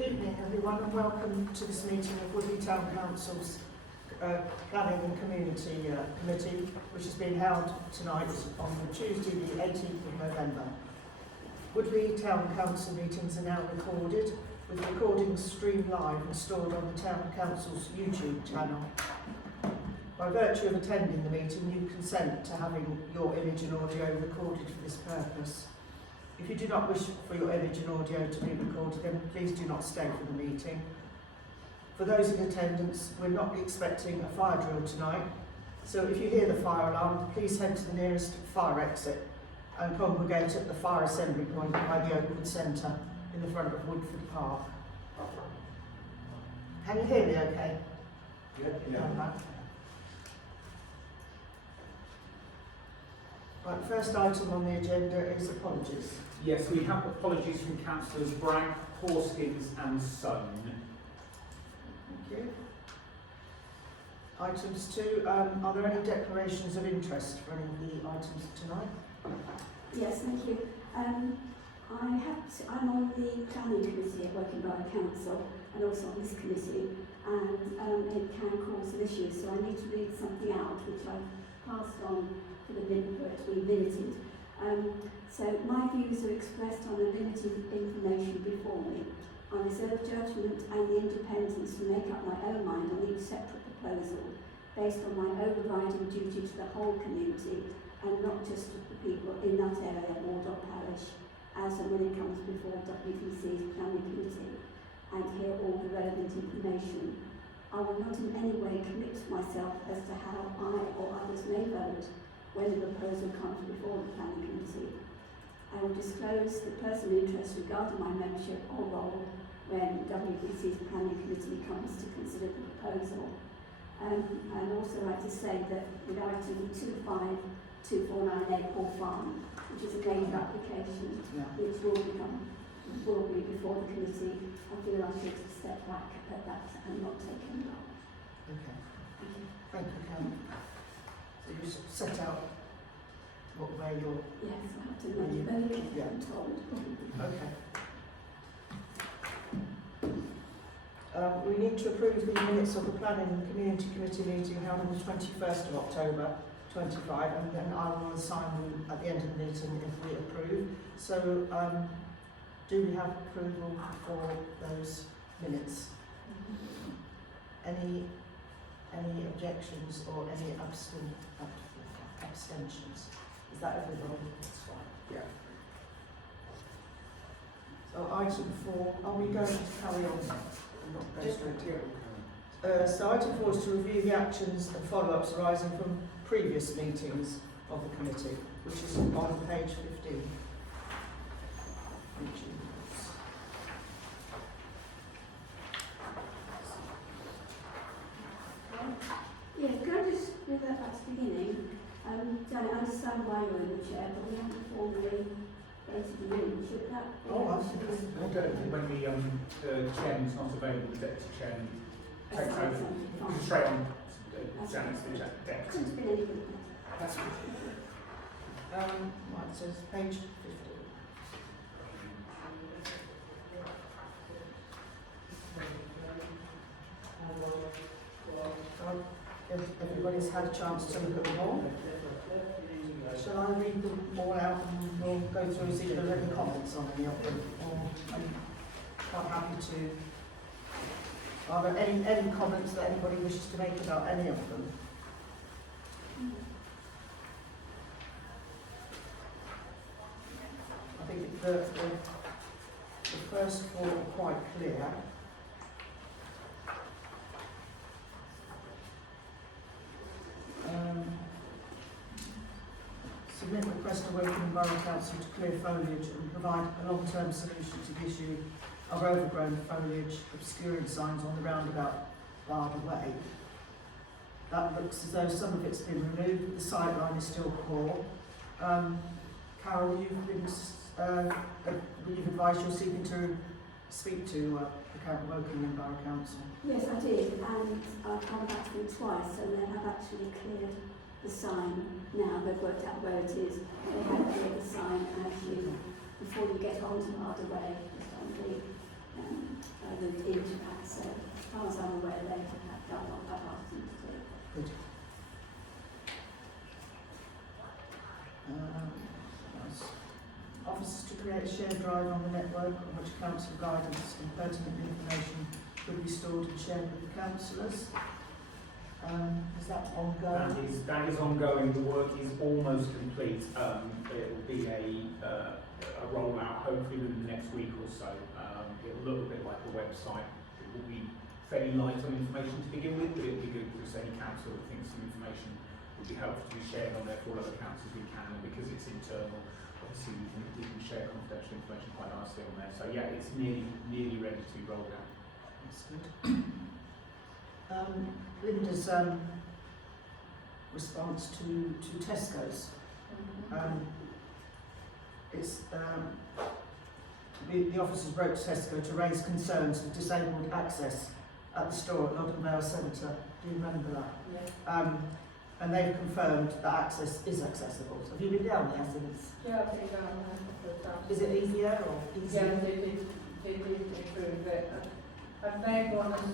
Good evening everyone and welcome to this meeting of Woodley Town Council's Planning and Community Committee, which has been held tonight on Tuesday the 18th of November. Woodley Town Council meetings are now recorded, with recordings streamed live and stored on the Town Council's YouTube channel. By virtue of attending the meeting, you consent to having your image and audio recorded for this purpose. If you do not wish for your image and audio to be recorded, then please do not stay for the meeting. For those in attendance, we're not expecting a fire drill tonight, so if you hear the fire alarm, please head to the nearest fire exit and congregate at the fire assembly point by the Oakwood Centre in the front of Woodford Park. Can you hear me okay? Yeah. Right, first item on the agenda is apologies. Yes, we have apologies from councillors Bragg, Horskins and Son. Thank you. Items 2, are there any declarations of interest for any of the items tonight? Yes, thank you. I'm on the planning committee at Woking Borough Council and also on this committee, and it can cause some issues, so I need to read something out which I've passed on for it to be minuted. So my views are expressed on the limited information before me. I reserve judgment and the independence to make up my own mind on each separate proposal, based on my overriding duty to the whole community and not just to the people in that area, ward or parish, as and when it comes before WVC's planning committee, and hear all the relevant information. I will not in any way commit myself as to how I or others may vote when the proposal comes before the planning committee. I will disclose the personal interest regarding my membership or role when WVC's planning committee comes to consider the proposal. I'd also like to say that with item 252498 Hall Farm, which is a named application, which will be before the committee, I feel I should step back at that and not take any role. Okay. Thank you, Karen. So you set out where you're... Yes, I have to make it very clear, I'm told. Okay. We need to approve the minutes of the Planning and Community Committee meeting held on the 21st of October 25, and then I will assign them at the end of the meeting if we approve. So, do we have approval for those minutes? Any objections or any abstentions? Is that everybody? That's fine. Yeah. So item 4, are we going to carry on? Not go straight here. So item 4 is to review the actions and follow-ups arising from previous meetings of the committee, which is on page 15. Thank you. Yeah, can I just move that back to the beginning? Janet, I understand why you're in the chair, but we haven't formally voted you in. Should that be? Oh, absolutely. When the chairman's not available, the deputy chairman takes That's over. fine. Straight on Couldn't Janet's the deputy. have been anything better. That's Right, so it's page 15. Everybody's had a chance to look at them all. Shall I read them all out and we'll go through and see if there are any comments on any of them? Or I'm quite happy to. Are there any comments that anybody wishes to make about any of them? I think the first 4 are quite clear. Submit request to Woking Borough Council to clear foliage and provide a long-term solution to the issue of overgrown foliage obscuring signs on the roundabout barred away. That looks as though some of it's been removed, but the sideline is still poor. Carol, you've advised you're seeking to speak to the Woking Borough Council. Yes, I did, and I've come back to them twice, and they have actually cleared the sign now. They've worked out where it is. They have cleared the sign as you, before you get onto Hard Way, just on the moved into that. So as far as I'm aware, they have done what I've asked them to do. Good. Nice. Officers to create a shared drive on the network on which council guidance and pertinent information could be stored and shared with the councillors. Is that ongoing? That is ongoing. The work is almost complete. It will be a rollout hopefully within the next week or so. It will look a bit like a website. It will be fairly light on information to begin with, but it will be good because any council that thinks some information would be helpful to be shared on there for all other councils we can, and because it's internal, obviously we can share confidential information quite nicely on there. So yeah, it's nearly ready to be rolled out. That's good. Linda's response to Tesco's. It's the officers wrote to Tesco to raise concerns of disabled access at the store at Loddon Vale Centre. Do you remember that? Yeah. And they've confirmed that access is accessible. So have you been down there since? Yeah, I've been down there a couple of times. Is it easier or easier? Yeah, they did improve it. I've made one of the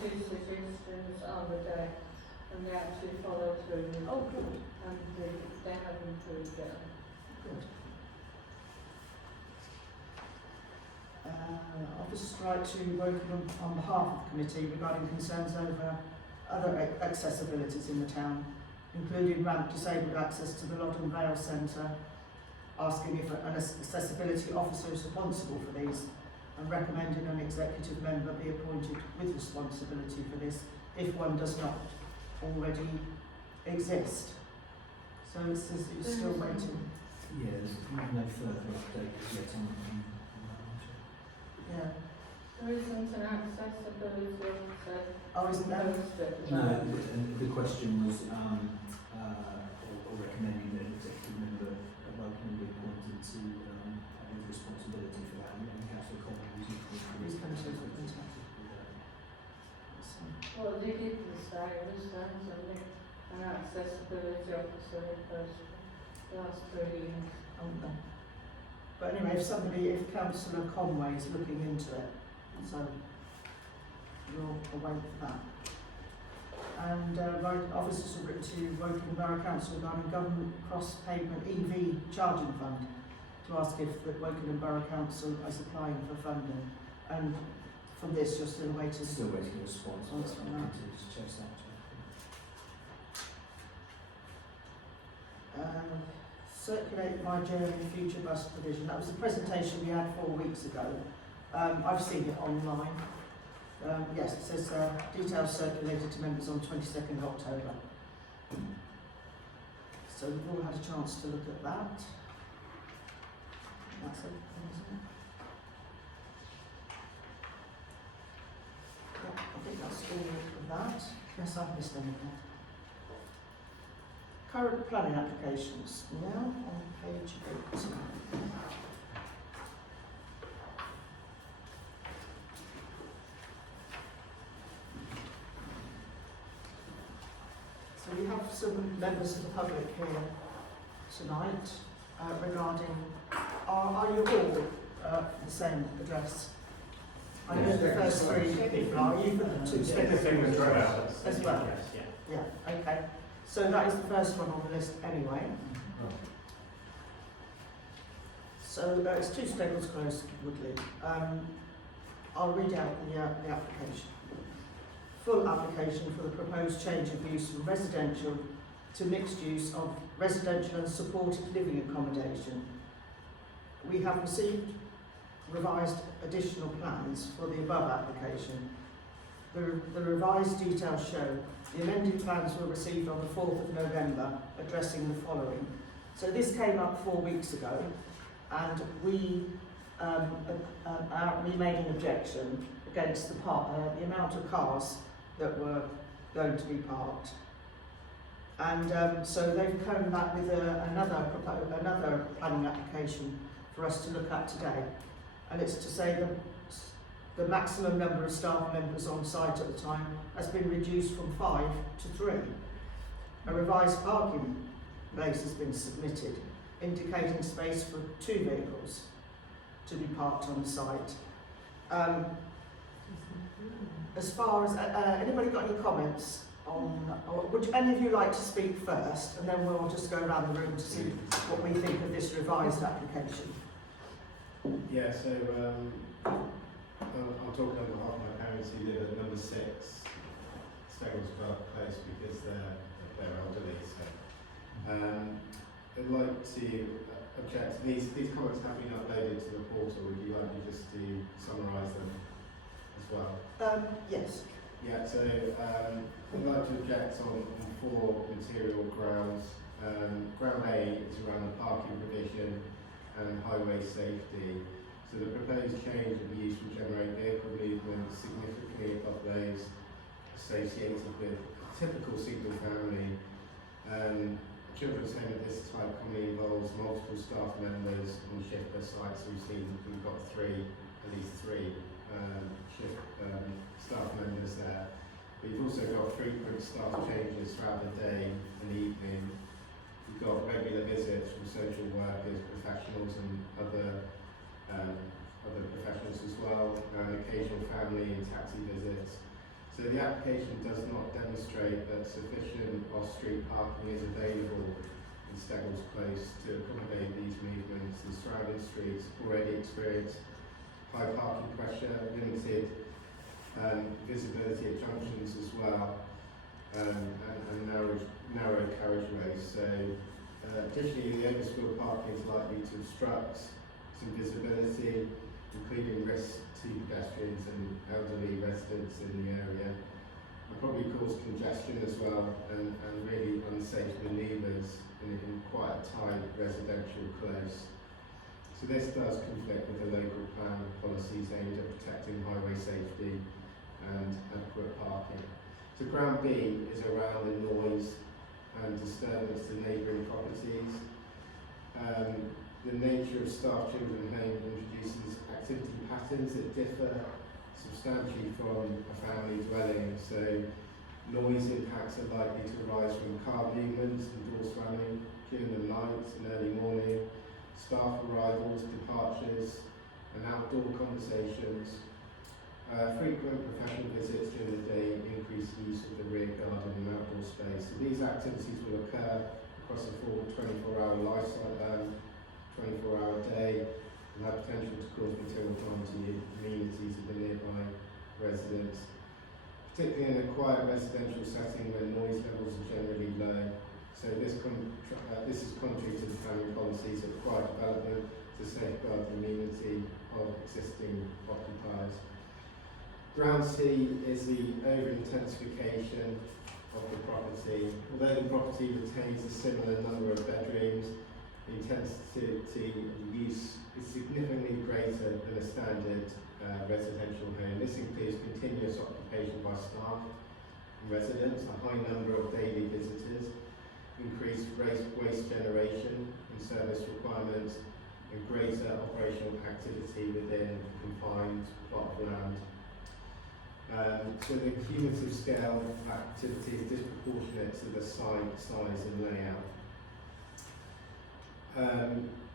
two suggestions on the day, and they actually followed through with it. Oh, good. And they have improved it. Good. Officers right to working on behalf of the committee regarding concerns over other accessibilities in the town, including ramp disabled access to the Loddon Vale Centre, asking if an accessibility officer is responsible for these, and recommending an executive member be appointed with responsibility for this if one does not already exist. So it says that you're still waiting. Yeah, there's no further updates yet on that. Yeah. There isn't an accessibility officer. Oh, isn't there? posted. No, the question was or recommending that an executive member of Woking be appointed to have responsibility for that, and Councillor Conway was He's going to take it. Well, they did the same, certainly, an accessibility officer in post last 3 years. But anyway, if Councillor Conway is looking into it, so we'll await for that. And officers have written to Woking Borough Council regarding government cross-pavement EV charging fund to ask if the Woking Borough Council is applying for funding. And from this, you're still waiting. Still waiting a response. Response from that. To chase that. Circulate My Journey Future Bus Provision. That was the presentation we had 4 weeks ago. I've seen it online. Yes, it says details circulated to members on 22nd October. So we've all had a chance to look at that. That's everything, isn't it? Yeah, I think that's all of that. Yes, I've missed anything. Current planning applications, now on page 8. So we have some members of the public here tonight regarding, are you all the same address? I know the first 3 people are, you for the 2 seconds as well? Yeah, okay. So that is the first one on the list anyway. So it's 2 Staples Close, Woodley. I'll read out the application. Full application for the proposed change of use from residential to mixed use of residential and supported living accommodation. We have received revised additional plans for the above application. The revised details show the amended plans were received on the 4th of November, addressing the following. So this came up 4 weeks ago, and we made an objection against the amount of cars that were going to be parked. And so they've come back with another planning application for us to look at today. And it's to say that the maximum number of staff members on site at the time has been reduced from 5 to 3. A revised parking place has been submitted, indicating space for 2 vehicles to be parked on site. As far as, anybody got any comments on, or would any of you like to speak first, and then we'll just go around the room to see what we think of this revised application? Yeah, so I'm talking on behalf of my parents who live at number 6 Steggles Close because they're elderly. So I'd like to object. These comments have been uploaded to the portal. Would you like me just to summarise them as well? Yes. Yeah, so I'd like to object on 4 material grounds. Ground A is around the parking provision and highway safety. So the proposed change of use will generate vehicle movement significantly above those associated with a typical single family. Children's home of this type commonly involves multiple staff members on shift per site. So we've got at least three shift staff members there. But you've also got frequent staff changes throughout the day and evening. You've got regular visits from social workers, professionals and other professionals as well, and occasional family and taxi visits. So the application does not demonstrate that sufficient off-street parking is available in Steggles Close to accommodate these movements. The surrounding streets already experience high parking pressure, limited visibility at junctions as well, and narrow carriageways. So additionally, the overspill parking is likely to obstruct some visibility, including risks to pedestrians and elderly residents in the area, and probably cause congestion as well, and really unsafe manoeuvres in quite a tight residential close. So this does conflict with the local plan policies aimed at protecting highway safety and adequate parking. So ground B is around the noise and disturbance to neighbouring properties. The nature of staff children home introduces activity patterns that differ substantially from a family dwelling. So noise impacts are likely to arise from car movements and door slamming during the night and early morning, staff arrivals, departures, and outdoor conversations. Frequent professional visits during the day increase use of the rear garden and outdoor space. So these activities will occur across a full 24-hour life cycle, 24-hour day, and have potential to cause material harm to the amenities of the nearby residents, particularly in a quiet residential setting where noise levels are generally low. So this is contrary to the planning policies of quiet development to safeguard the amenity of existing occupiers. Ground C is the over-intensification of the property. Although the property retains a similar number of bedrooms, the intensity of use is significantly greater than a standard residential home. This includes continuous occupation by staff and residents, a high number of daily visitors, increased waste generation and service requirements, and greater operational activity within a confined plot of land. So the cumulative scale of activity is disproportionate to the site size and layout.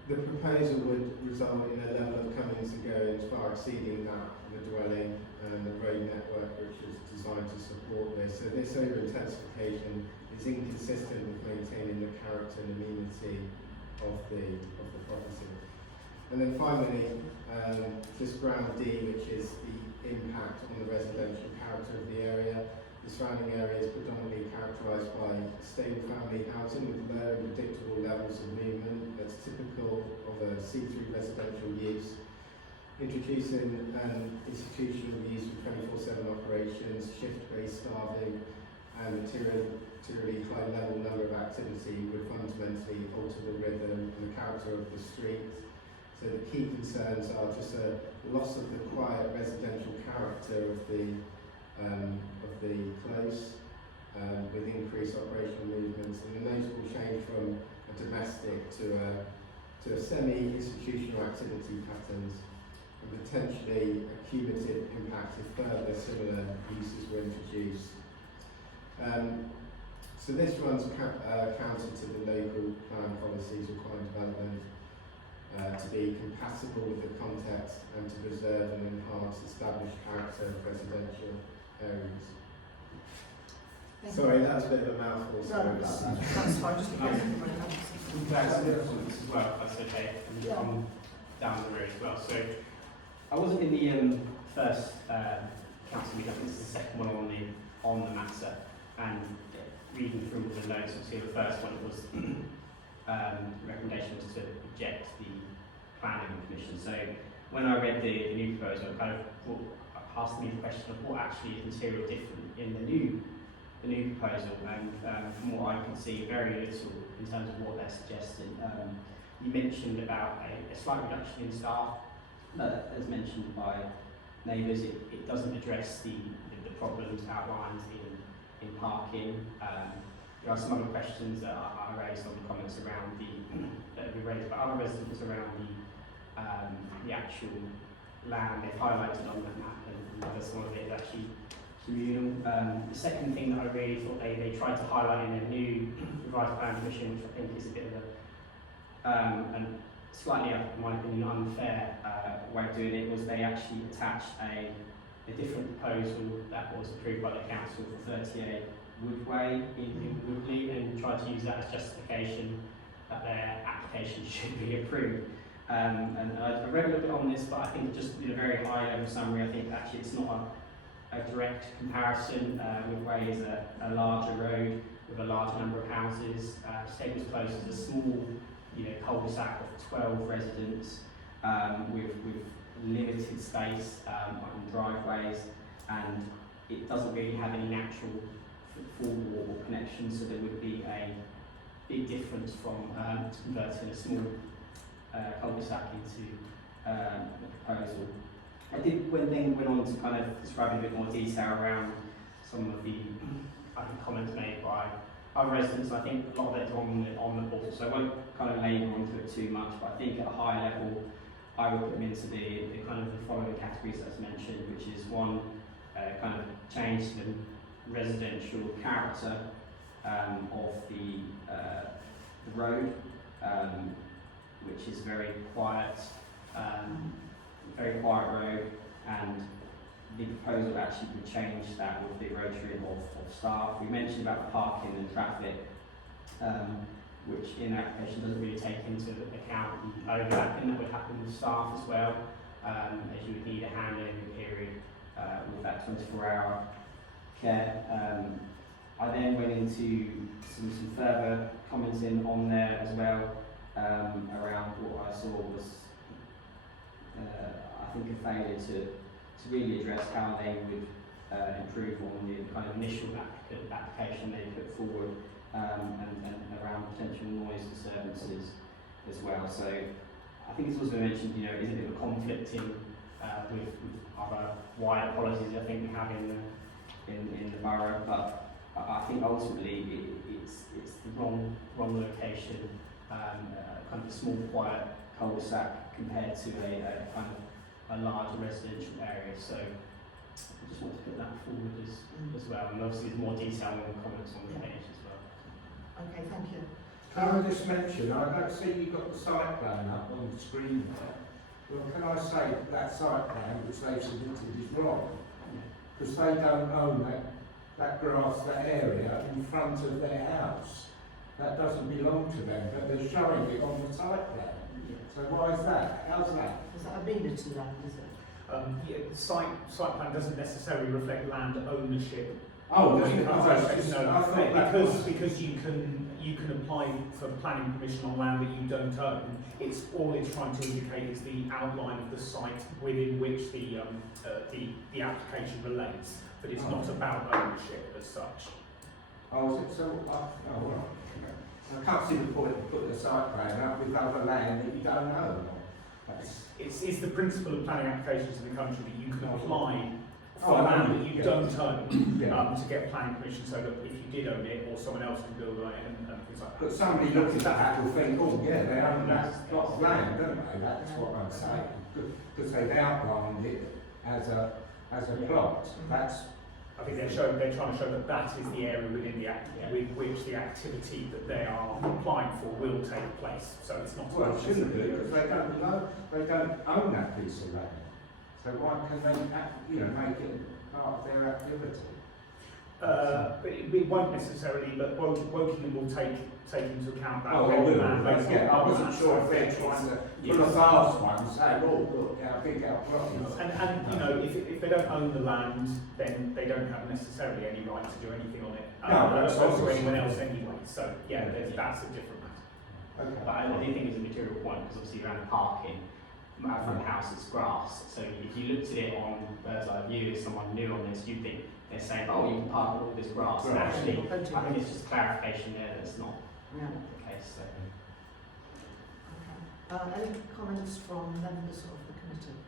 The proposal would result in a level of comings and goings far exceeding that of the dwelling and the road network which is designed to support this. So this over-intensification is inconsistent with maintaining the character and amenity of the property. And then finally, just ground D, which is the impact on the residential character of the area. The surrounding area is predominantly characterised by stable family housing with low and predictable levels of movement that's typical of a see-through residential use. Introducing an institutional use of 24/7 operations, shift-based staffing, and materially high level number of activity would fundamentally alter the rhythm and the character of the street. So the key concerns are just a loss of the quiet residential character of the close, with increased operational movements, and a notable change from a domestic to a semi-institutional activity patterns, and potentially a cumulative impact if further similar uses were introduced. So this runs counter to the local plan policies requiring development to be compatible with the context and to preserve and enhance established character of residential areas. Sorry, that was a bit of a mouthful. Sorry about that. That's fine, just in case everybody has. That's as well, if that's okay, and Yeah. I'm down the road as well. So I wasn't in the first council meeting, I think this is the second one on the matter, and reading through all the notes, obviously the first one was recommendation was to reject the planning commission. So when I read the new proposal, I kind of asked me the question of what actually is material different in the new proposal, and from what I can see, very little in terms of what they're suggesting. You mentioned about a slight reduction in staff, but as mentioned by neighbours, it doesn't address the problems outlined in parking. There are some other questions that I raised on the comments around that have been raised by other residents around the actual land they've highlighted on that map, and some of it is actually communal. The second thing that I really thought they tried to highlight in their new revised plan commission, which I think is a bit of and slightly, in my opinion, unfair way of doing it, was they actually attached a different proposal that was approved by the council for 38 Woodway in Woodley, and tried to use that as justification that their application should be approved. And I read a little bit on this, but I think just in a very high level summary, I think actually it's not a direct comparison. Woodway is a larger road with a larger number of houses. Staples Close is a small, cul-de-sac of 12 residents with limited space on driveways, and it doesn't really have any natural footfall or connection, so there would be a big difference from converting a small cul-de-sac into the proposal. I did went on to kind of describe in a bit more detail around some of the comments made by other residents. I think a lot of it is on the portal, so I won't kind of labour onto it too much, but I think at a high level I would put them into the kind of the following categories as mentioned, which is one, kind of change the residential character of the road, which is very quiet road, and the proposal actually would change that with the rotary of staff. We mentioned about the parking and traffic, which in the application doesn't really take into account the overlapping that would happen with staff as well, as you would need a handover period with that 24-hour care. I then went into some further commenting on there as well around what I saw was I think a failure to really address how they would improve on the kind of initial application they put forward, and around potential noise disturbances as well. So I think it's also mentioned, is a bit of a conflict with other wider policies I think we have in the borough, but I think ultimately it's the wrong location, kind of a small quiet cul-de-sac compared to a kind of a larger residential area. So I just want to put that forward as well, and obviously there's more detail in the comments on the page as well. Okay, thank you. Can I just mention, I don't see you've got the site plan up on the screen there. Well, can I say that site plan which they've submitted is wrong? Because they don't own that grass, that area in front of their house. That doesn't belong to them, but they're showing it on the site plan. So why is that? How's that? Is that amenity land, is it? The site plan doesn't necessarily reflect land ownership. Oh, No, does it? I thought that because you can apply for planning permission on land that you don't own. All it's trying to indicate is the outline of the site within which the application relates, but it's not about ownership as such. Oh, is it so? Oh, right. I can't see the point of putting a site plan up with other land that you don't own. It's the principle of planning applications in the country that you can apply for Oh, land that you yeah. don't own Yeah. to get planning permission, so that if you did own it, or someone else can build on it and things like that. But somebody looking at that will think, oh yeah, they own that plot of land, don't they? That's what I'm saying. Because they've outlined it as a plot. I think they're trying to show that that is the area within the with which the activity that they are applying for will take place. So it's not. Well, it shouldn't do, because they don't own that piece of land. So why can they, make it part of their activity? But it won't necessarily, but Wokingham will take into account that. Oh, they will. Land. I wasn't sure if they're trying to put a fast one and say, look how big our plot is. And if they don't own the land, then they don't have necessarily any right to do anything on it. No, that's to obvious. anyone else anyway. So yeah, that's a different matter. Okay. But I do think it's a material point because obviously around the parking, from the house it's grass. So if you looked at it on bird's eye view as someone new on this, you'd think they're saying, oh, you can park all this grass. And Right. actually, I think it's just clarification there that's not Yeah. the case. So. Okay. Any comments from members of the committee?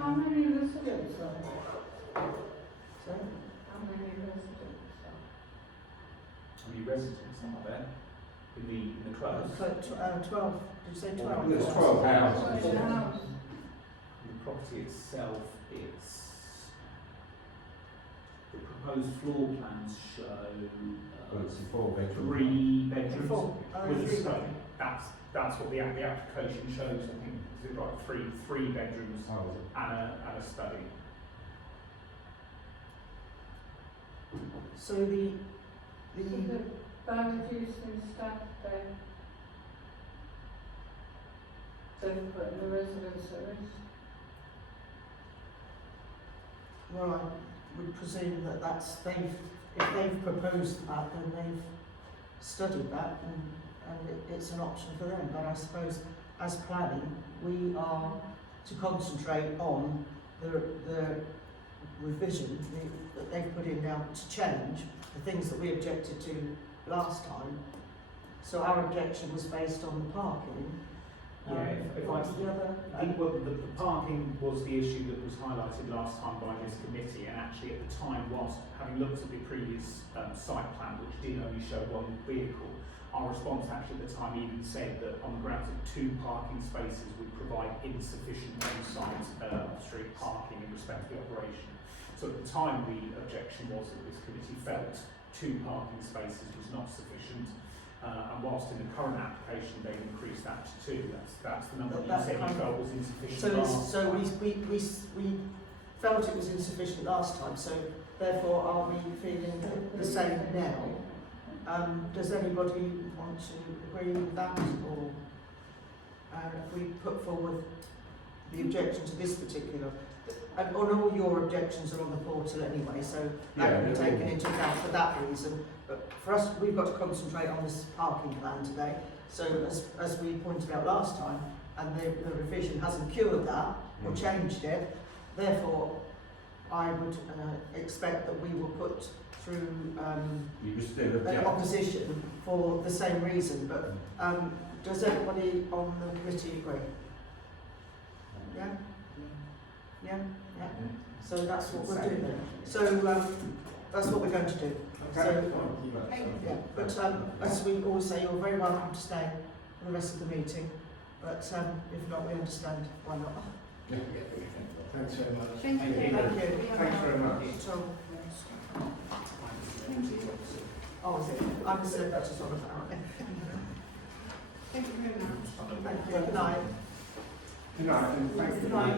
How many residents are there? So, How many residents are How many residents are there in the close? 12, did you say 12? There's 12 houses. there? House. The property itself, the proposed floor plans show Well, it's a 4-bedroom. 3 bedrooms Four. with a Three. study. That's what the application shows. I think it's got three bedrooms Oh, and a study. So the So the band use and staff there. They've put the residents at risk. well, I would presume that if they've proposed that, then they've studied that and it's an option for them. But I suppose as planning, we are to concentrate on the revision that they've put in now to change the things that we objected to last time. So our objection was based on the parking. Yeah, if I- what's the other? The parking was the issue that was highlighted last time by this committee, and actually at the time, whilst having looked at the previous site plan, which did only show one vehicle, our response actually at the time even said that on the grounds of 2 parking spaces would provide insufficient on-site street parking in respect to the operation. So at the time, the objection was that this committee felt 2 parking spaces was not sufficient. And whilst in the current application they've increased that to 2, that's the number But that you that said you kind of- felt was insufficient. So we felt it was insufficient last time, so therefore are we feeling the same now? Does anybody want to agree with that, or if we put forward the objection to this particular, and all your objections are on the portal anyway, so that can be taken into account for that reason. But for us, we've got to concentrate on this parking plan today. So as we pointed out last time, and the revision hasn't cured that or changed it, therefore I would expect that we will put through you can still an object. opposition for the same reason. But does everybody on the committee agree? Yeah? Yeah? Yeah. So that's what we're doing. So that's what we're going to do. So, yeah, but as we always say, you're very welcome to stay for the rest of the meeting. But if not, we understand why not. Thanks very much. Thank you. Thank you. Thanks very much. So, oh, is it? I'm the secretary's on about it. Thank you very much. Thank you. Good night. Good night, and thank you. Good night.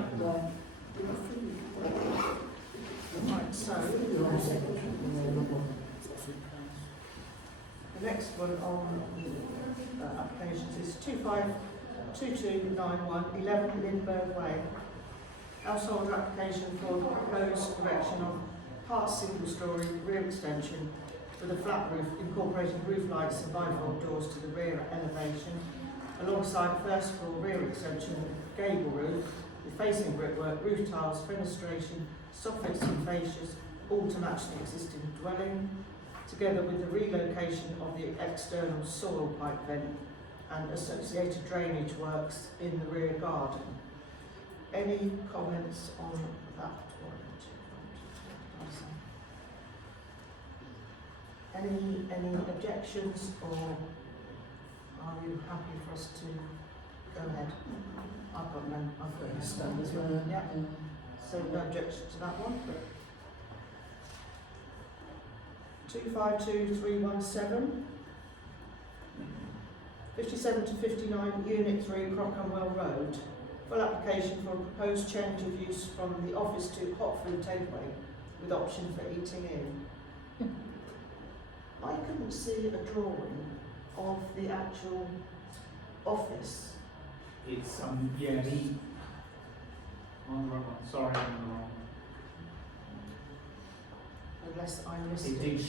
Right, so the next one on the applications is 252291 11 Lindbergh Way. Householder application for the proposed erection of part single-storey rear extension with a flat roof incorporating roof lights and bifold doors to the rear elevation, alongside first floor rear extension gable roof with facing brickwork, roof tiles, fenestration, soffits and fascias, all to match the existing dwelling, together with the relocation of the external soil pipe vent and associated drainage works in the rear garden. Any comments on that one? Any objections, or are you happy for us to go ahead? I've got no, I've got a stand as well. Yeah. so no objection to that one. 252317. 57 to 59 Unit 3 Crockenwell Road. Full application for a proposed change of use from the office to hot food takeaway with option for eating in. I couldn't see a drawing of the actual office. It's yeah, the on the wrong one. Sorry, I'm on the wrong. Unless I missed It did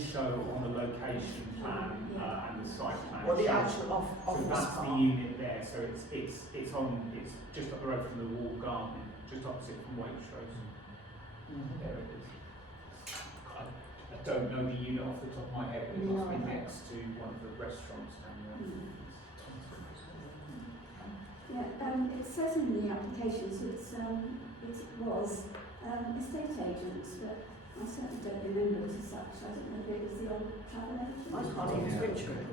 show on the location plan and the site plan. Well, the It actual shows- So office that's the part. unit there. So it's just up the road from the Wall Garden, just opposite from Waitrose. There it is. I don't know the unit off the top of my head, but it must be next to one of the restaurants down there. Yeah, it says in the applications it was estate agents, but I certainly don't remember it as such. I don't know if it was the old travel agent. I can't even picture it.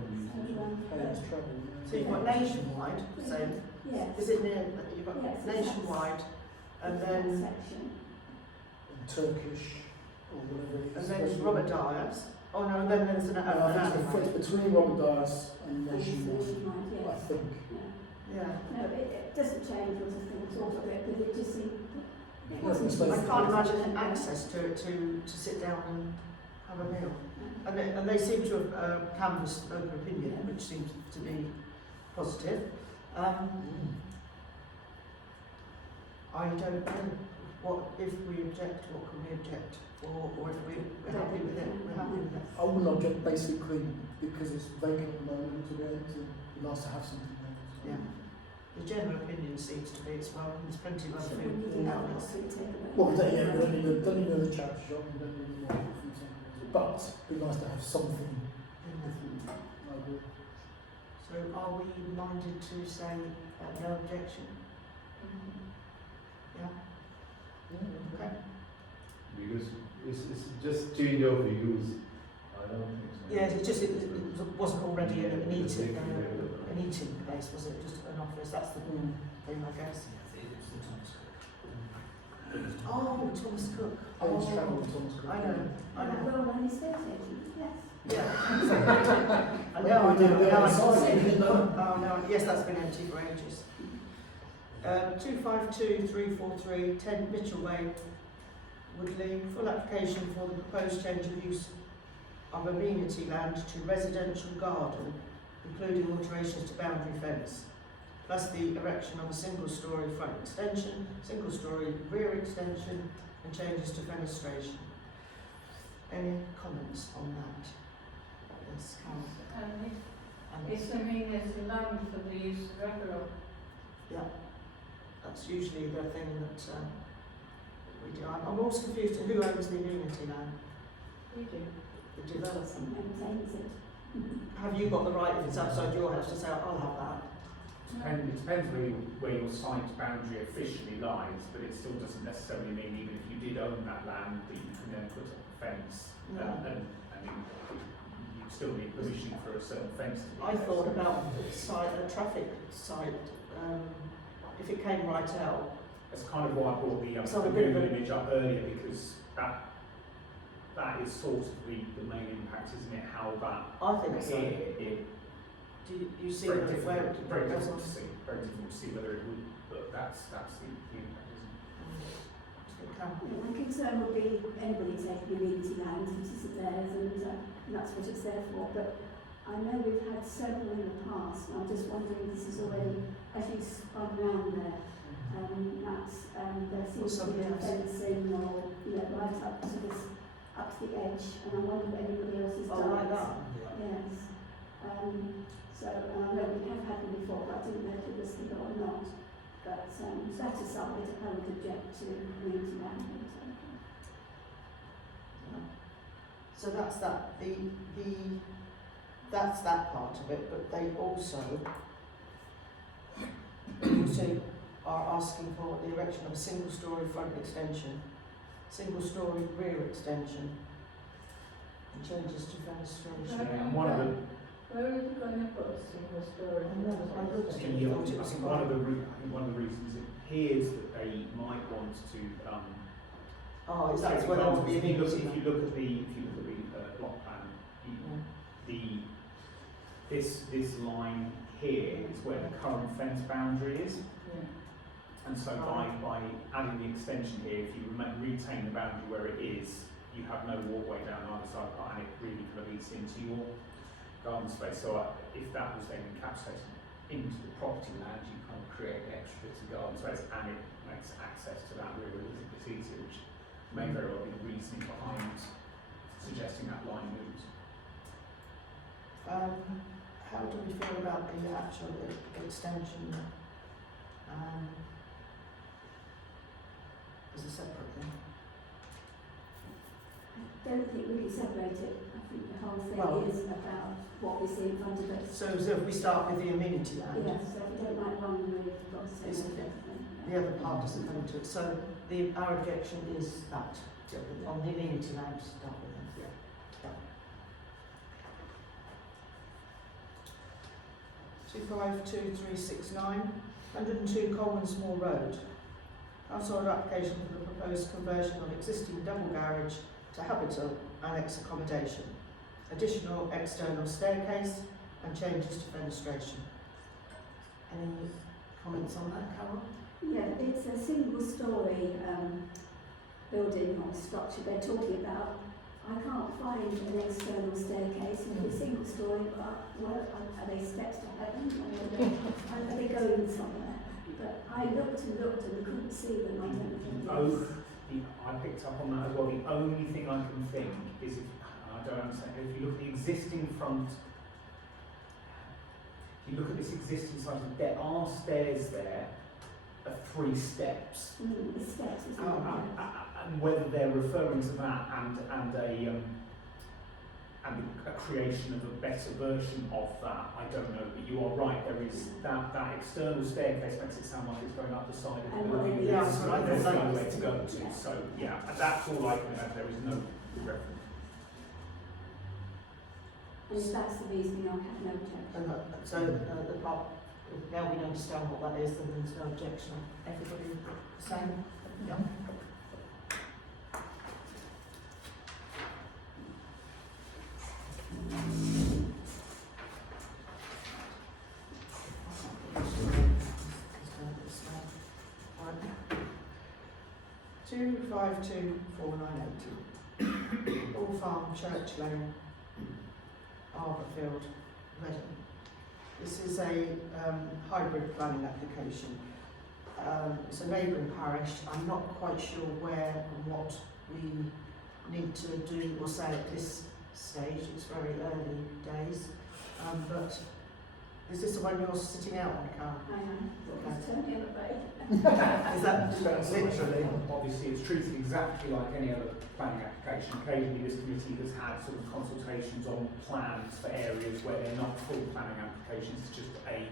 So you've got Nationwide, so Yes. is it near, you've got Yes, Nationwide, and That then section. Turkish or whatever it is. there's Robert Dyer's. Oh no, and then there's an I think alleyway. it's between Robert Dyer's and Nationwide, Nationwide, I yes. think. Yeah. Yeah. No, it doesn't change what I think sort of it, but it just seemed. It Yeah, wasn't. it's I can't imagine access to it to sit down and have a meal. And they seem to have canvassed local opinion, which seems to be positive. I don't know what if we object, what can we object, or if we're happy with it, we're happy with it. I wouldn't object basically because it's vacant at the moment to it, it'd be nice to have something there. Yeah. The general opinion seems to be it's welcome. There's plenty of other We need food to outlets. Well, we don't need a charity shop, we don't need a food centre, but it'd be nice to have something. I agree. So are we minded to say no objection? Yeah. Okay. Because it's just change of use. I don't think so. Yes, it wasn't already an eating place, was it? Just an office. That's the thing, I guess. It's the Thomas Cook. Oh, Thomas Cook. Owens Travel and Thomas Cook. I know. Well, an estate agent, yes. Yeah. I know. Well, we did a bit Now on I the can side, see. didn't know. Oh no. Yes, that's been empty for ages. 252343 10 Mitchell Way, Woodley. Full application for the proposed change of use of amenity land to residential garden, including alterations to boundary fence, plus the erection of a single-storey front extension, single-storey rear extension, and changes to fenestration. Any comments on that? Yes, Carol. It's amenity land for the use of everyone. Yeah, that's usually the thing that we do. I'm always confused to who owns the amenity land. We do. The developer. Maintains it. Have you got the right, if it's outside your house, to say, I'll have that? It depends where your site boundary officially lies, but it still doesn't necessarily mean even if you did own that land that you can then put up a fence No. and you still need permission for a certain fence to be I there. thought about a traffic site, if it came right out. That's kind of why I brought the So a bit of Google a- image up earlier, because that is sort of the main impact, isn't it? How that I think so. it Do you see very where difficult, it very goes difficult on? to see, very difficult to see whether it would, but that's the impact, isn't it? My concern would be anybody taking amenity land, it isn't theirs, and that's what it's there for. But I know we've had several in the past, and I'm just wondering, this is already, as you spun round there, there seems to be a fencing or, right up to the edge, and I wonder if anybody else has Oh, done like it. that? Yes. So I know we have had them before, but I didn't know if it was legal or not. But that aside, I would object to community land. So that's that. That's that part of it, but they also are asking for the erection of a single-storey front extension, single-storey rear extension, and changes to fenestration. Yeah, and one of the Where are you going to put a single storage? I know, I looked at it. I think one of the reasons it appears that they might want to. Oh, is that take where there will advantage. be a If meeting? you look at the block plan, this line here is where the current fence boundary is. Yeah. And so by adding the extension here, if you retain the boundary where it is, you have no walkway down either side, and it really kind of eats into your garden space. So if that was then encapsulated into the property land, you kind of create extra bits of garden space, and it makes access to that river a little bit easier, which may very well be the reasoning behind suggesting that line moves. How do we feel about the actual extension as a separate thing? I don't think we can separate it. I think the whole thing Well- is about what we see in front of us. So as if we start with the amenity land, Yes, so if we don't like one, we've got to say Isn't the it? other thing. the other part doesn't come into it. So our objection is that, on the amenity land to start with. Yeah. 252369, 102 Coleman Small Road. Household application for the proposed conversion of existing double garage to habitable annex accommodation. Additional external staircase and changes to fenestration. Any comments on that, Carol? Yeah, it's a single story building or structure they're talking about. I can't find an external staircase. It's a single story, but are they steps to heaven? Are they going somewhere? But I looked and couldn't see them. I don't think I picked up on that as well. The only thing I can think is, I don't understand, if you look at the existing front, if you look at this existing site, there are stairs there, 3 steps. the steps, isn't it? And whether they're referring to that and a creation of a better version of that, I don't know. But you are right. There is that external staircase makes it sound like it's going up the side of the And building. well, yeah, There's so I no thought way to go to. Yeah. So yeah, and that's all I can add. There is no reference. And if that's the reasoning, I have no objection. So the part, now we understand what that is, then there's no objection. Everybody the same? Yeah. Two 524980. All Farm Church Lane, Arborfield, Reading. This is a hybrid planning application. It's a neighbouring parish. I'm not quite sure where and what we need to do or say at this stage. It's very early days. But is this the one you're sitting out on, Carol? I am. It's turned the other way. Is that literally? Obviously, it's treated exactly like any other planning application. Occasionally, this committee has had sort of consultations on plans for areas where they're not full planning applications. It's just a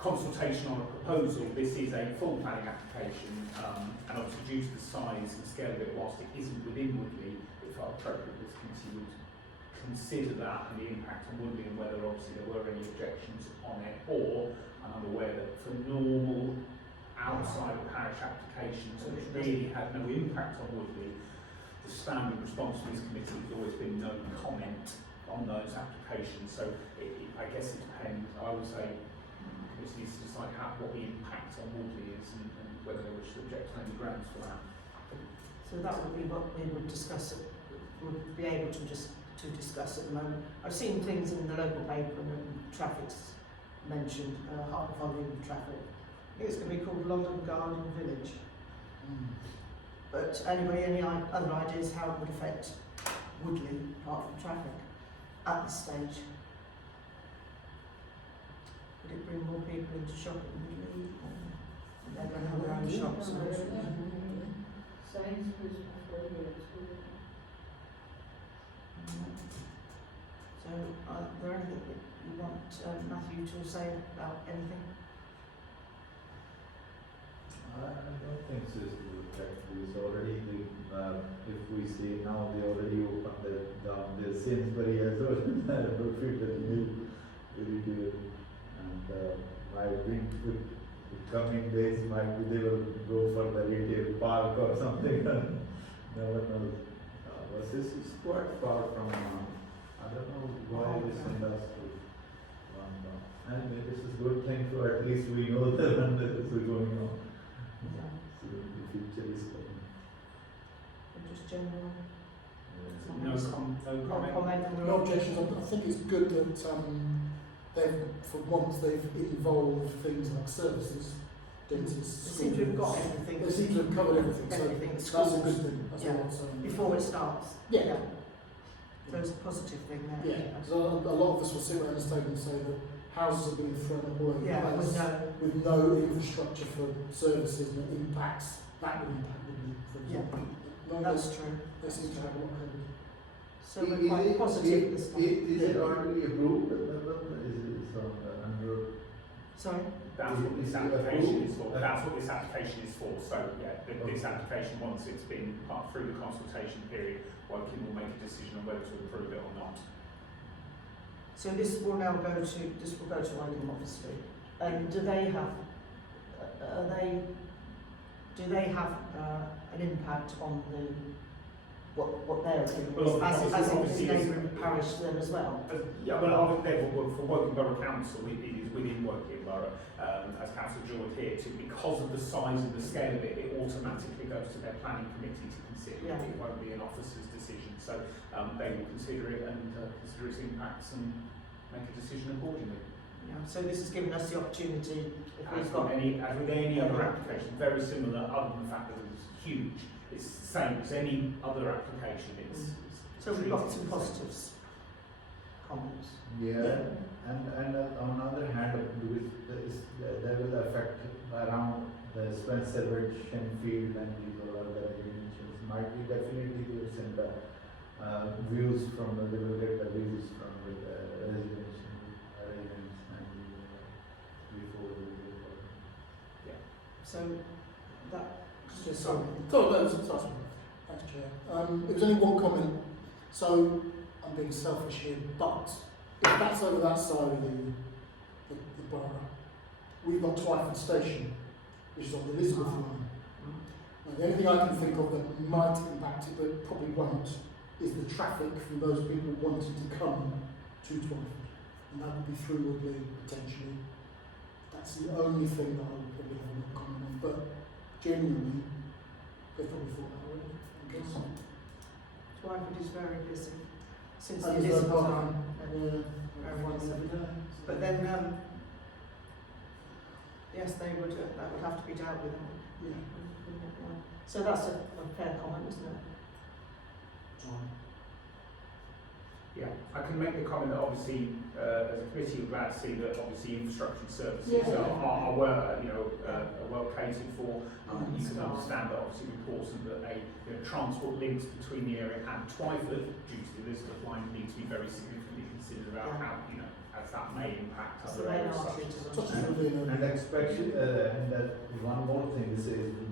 consultation on a proposal. This is a full planning application, and obviously due to the size and scale of it, whilst it isn't within Woodley, it felt appropriate this committee would consider that and the impact on Woodley and whether obviously there were any objections on it, or I'm aware that for normal outside of parish applications which really had no impact on Woodley, the standard response from this committee has always been no comment on those applications. So I guess it depends. I would say the committee needs to decide what the impact on Woodley is and whether they wish to object on any grounds for that. So that would be what we would discuss, would be able to just to discuss at the moment. I've seen things in the local paper and traffic's mentioned, high volume of traffic. I think it's going to be called London Garden Village. But anybody, any other ideas how it would affect Woodley, apart from traffic, at this stage? Would it bring more people into shopping Woodley? And they're going to have their own shops and all sorts. Sainsbury's before here too. So, are there anything that you want Matthew to say about anything? I don't think so. It's already if we see now they already opened the Sainsbury as well. Brookfield that new very good, and I think with coming days might be they will go for the retail park or something. Never knows. But this is quite far from. I don't know why they send us to London. Anyway, this is a good thing. So at least we know that when this is going on. So the future is coming. Just general. No comment. No objections. I think it's good that they've, for once, they've involved things like services, dentists, They seem to have got schools. everything. They seem to have covered everything, Everything, so schools. that's a good thing. That's Yeah. all I'm saying. Before it starts. Yeah. So it's a positive thing there. Yeah, because a lot of us will sit around this table and say that houses have been thrown up all over the Yeah, place with no, with no infrastructure for services, and it impacts, that would impact, wouldn't it, for Yeah. example? No, that's true. they seem to have a lot covered. So we're quite positive this time. Is it already approved? Is it under? Sorry? That's what this application is for. That's what this application is for. So yeah, this application, once it's been part through the consultation period, Woking will make a decision on whether to approve it or not. So this will now go to, Woking obviously. Do they have an impact on what they're doing Well, as it's obviously is- neighbouring parish to them as well? Yeah, well, obviously, for Woking Borough Council, it is within Woking Borough, as Councillor George here, because of the size and the scale of it, it automatically goes to their planning committee to consider. Yeah. It won't be an officer's decision, so they will consider it and consider its impacts and make a decision accordingly. Yeah. So this has given us the opportunity, if As we've got with any other application, very similar, other than the fact that it's huge. It's the same as any other application. It's so we've got some positives, comments. Yeah, and on the other hand, there will affect around the Spencer Ridge, Shenfield, and these other dimensions. Might be definitely there send the views from they will get the views from the residents and before we go for. So that just So, that's thanks, Chair. It was only one comment. So, I'm being selfish here, but if that's over that side of the borough, we've got Twyford Station, which is on the Elizabeth line. Now, the only thing I can think of that might impact it, but probably won't, is the traffic from those people wanting to come to Twyford. And that would be through Woodley, potentially. That's the only thing that I would probably have a comment on. But genuinely, they probably thought that already, I guess. Twyford is very busy since And the there's Elizabeth no line. parking. Everyone every day. But then, yes, that would have to be dealt with. Yeah. So that's a fair comment, isn't it? Fine. Yeah, I can make the comment that obviously, as a committee, we're glad to see that obviously infrastructure and services Yeah. are well, are well catered for. You can Staff. understand that obviously important that transport links between the area and Twyford due to the Elizabeth line need to be very significantly considered about how, as that may impact That's other the main areas. artery such to as- London. And expect and that one more thing is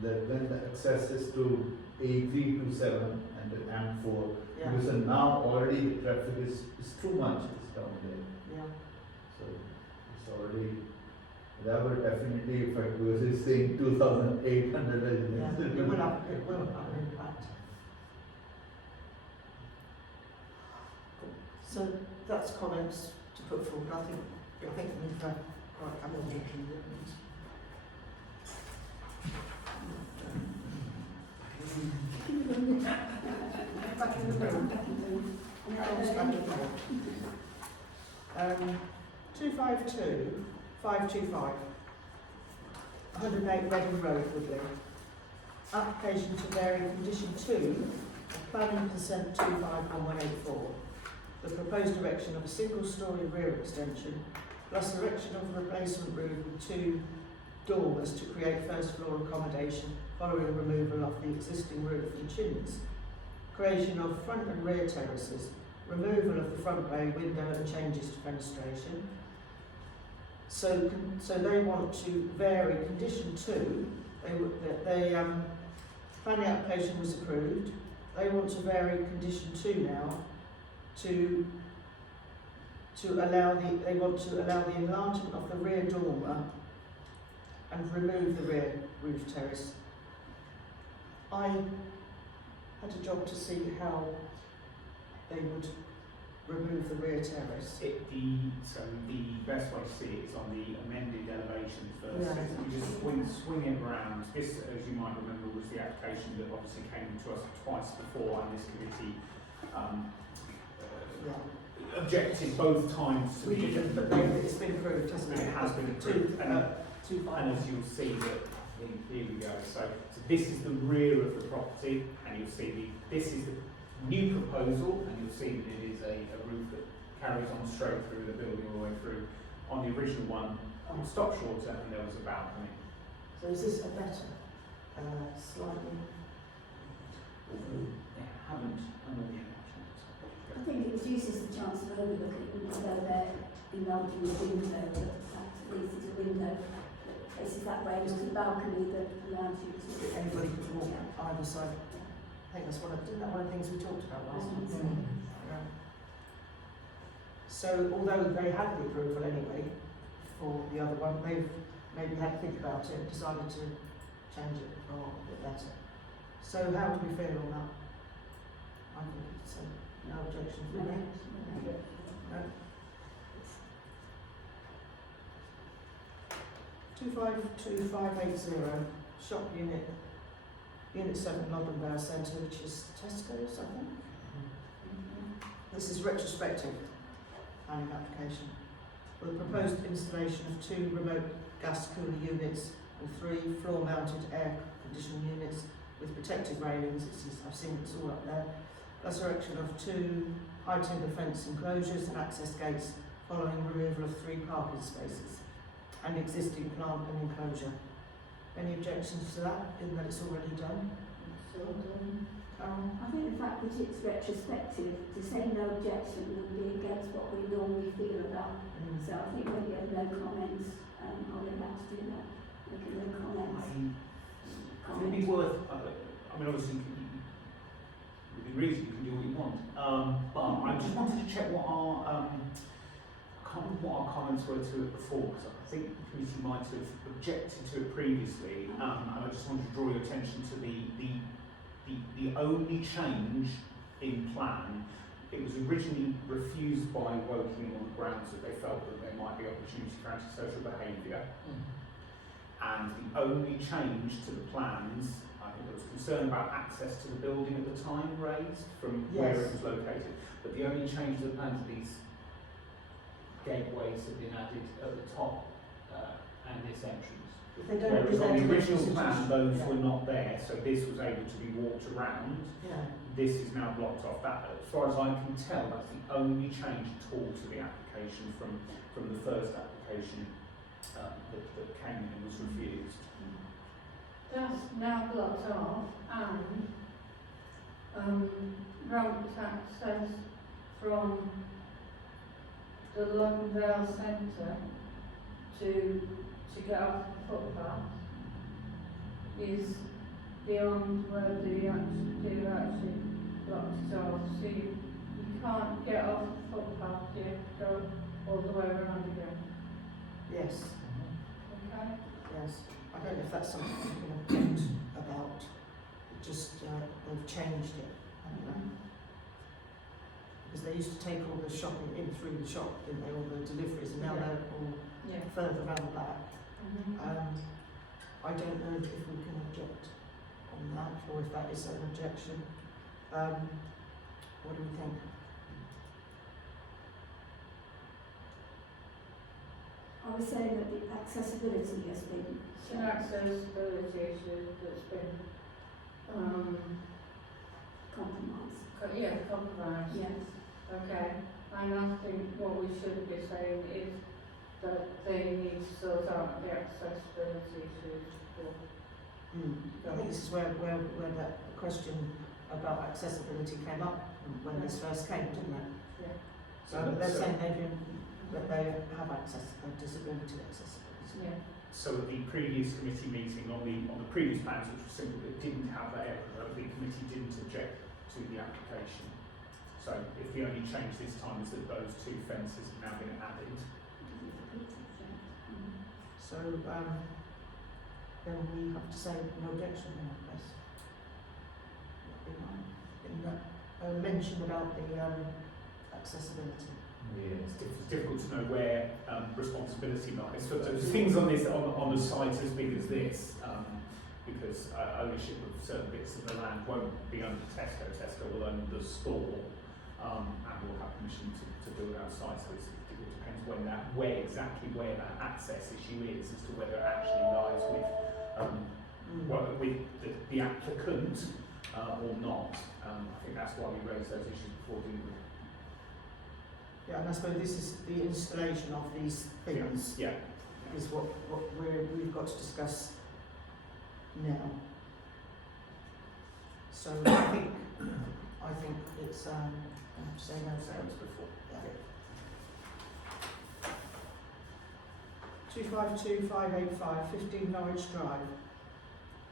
that when the access is to A3 to 7 and M4, Yeah. because now already the traffic is too much down there. Yeah. So it's already that will definitely affect because it's saying 2,800 Yeah. residents. It will have an impact. So that's comments to put forward. I think we've quite come on. Back in the room. Carol's back in the room. 252 525 108 Reading Road, Woodley. Application to vary condition 2 of planning consent 251184. The proposed erection of a single-storey rear extension plus erection of a replacement roof with 2 dormers to create first floor accommodation following removal of the existing roof and chimneys. Creation of front and rear terraces, removal of the front bay window and changes to fenestration. So they want to vary condition 2. Planning application was approved. They want to vary condition 2 now to allow the enlargement of the rear dormer and remove the rear roof terrace. I had a job to see how they would remove the rear terrace. So the best way to see it is on the amended elevations versus, Yeah. you just swing it around. This, as you might remember, was the application that obviously came to us twice before, and this committee Yeah. objected both times to We the didn't, but it's been approved, hasn't it? It has been approved, and 2-5. as you'll see that, here we go. So this is the rear of the property, and you'll see this is the new proposal, and you'll see that it is a roof that carries on straight through the building all the way through. On the original one, it stopped shorter, and there was a balcony. So is this a better, slightly? Haven't. I think it reduces the chance of overlooking, although they're enlarging the window, but at least it's a window that faces that way, there's a balcony that allows you to. Anybody could walk either side. I think that's one of the things we talked about last time. Yeah. So although they had the approval anyway for the other one, they've maybe had to think about it and decided to change it for a bit better. So how do we feel on that? I think it's no objection from me. No. 252580, shop unit 7, London Borough Centre, which is Tesco's, I think. This is retrospective planning application for the proposed installation of 2 remote gas cooler units and 3 floor-mounted air conditioning units with protective railings. I've seen it's all up there. Plus erection of 2 high timber fence enclosures and access gates following removal of 3 parking spaces and existing plant and enclosure. Any objections to that, given that it's already done? Carol? I think the fact that it's retrospective, to say no objection would be against what we normally feel about. So I think when you have no comments, I'll be happy to do that. Make a no comments. It would be worth, I mean obviously within reason you can do what you want, but I just wanted to check what our, I can't remember what our comments were to it before, because I think the committee might have objected to it previously, and I just wanted to draw your attention to the only change in plan. It was originally refused by Woking on the grounds that they felt that there might be opportunity for antisocial behaviour. And the only change to the plans, I think there was concern about access to the building at the time raised from where it was located, but the only change to the plans are these gateways have been added at the top and this entrance. If they don't Whereas on the present original it, plan, those yeah. were not there, so this was able to be walked around. Yeah. This is now blocked off. That, as far as I can tell, that's the only change at all to the application from the first application that came in and was refused. That's now blocked off and ramped access from the Londale Centre to get off the footpath is beyond where they actually blocked it off. So you can't get off the footpath, you have to go all the way around again. Yes, Okay? yes. I don't know if that's something we can object about. It just, they've changed it, haven't they? Because they used to take all the shopping in through the shop, didn't they, all the deliveries, and now Yeah. they're all Yeah. further round the back. I don't know if we can object on that, or if that is an objection. What do we think? I was saying that the accessibility has been It's an accessibility issue that's been, compromised. compromised. Yes. Okay, and I think what we should be saying is that they need to sort out the accessibility issues for. I think this is where that question about accessibility came up when this first came, didn't it? Yeah. So they're saying that they have disability accessibility. Yeah. So at the previous committee meeting on the previous plans, which was simple, it didn't have that area, the committee didn't object to the application. So if the only change this time is that those 2 fences have now been added. So then we have to say no objection in that case. Mention about the accessibility. Yeah. It's difficult to know where responsibility lies for those things on this on a site as big as this, because ownership of certain bits of the land won't be under Tesco. Tesco will own the store, and will have permission to build outside. So it depends where exactly that access issue is, as to whether it actually lies with with the applicant or not. I think that's why we raised those issues before, didn't we? Yeah, and I suppose this is the installation of these things Yeah. is what we've got to discuss now. So I think it's I'm saying no sales before. Yeah. 252585 15 Norwich Drive.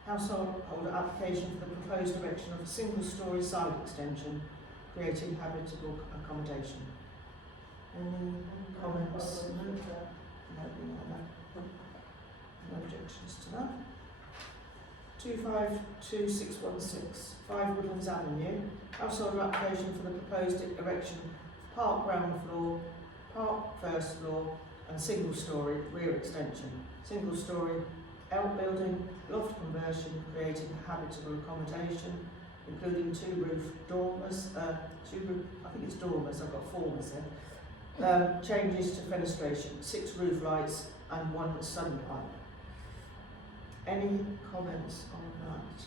Household application for the proposed erection of a single-storey side extension, creating habitable accommodation. Any comments? No objections to that. 252616 5 Woodlands Avenue. Household application for the proposed erection of park ground floor, park first floor, and single-storey rear extension. Single-storey outbuilding, loft conversion, creating habitable accommodation, including two roof dormers, I think it's dormers, I've got formers there. Changes to fenestration, 6 roof lights and 1 sun pipe. Any comments on that?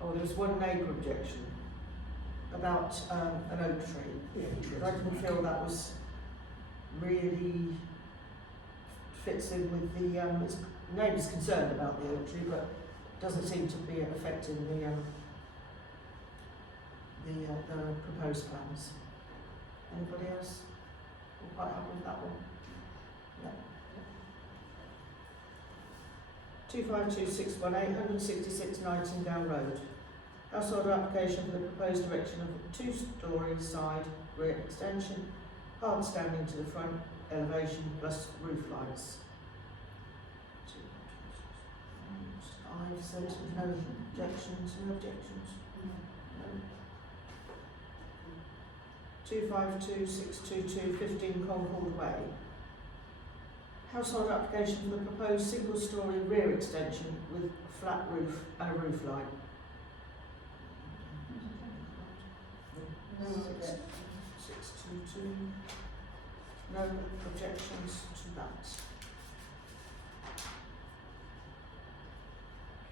Oh, there was one neighbour objection about an oak tree. Yeah, I didn't feel that was really fits in with the neighbours concerned about the oak tree, but doesn't seem to be affecting the proposed plans. Anybody else? We're quite happy with that one. No. 252618 166 Nightingale Road. Household application for the proposed erection of a 2-storey side rear extension, hard standing to the front elevation plus roof lights. 5 said no objections, no objections. No. 252622 15 Concord Way. Household application for the proposed single-storey rear extension with a flat roof and a roof light. No objections. 622. No objections to that.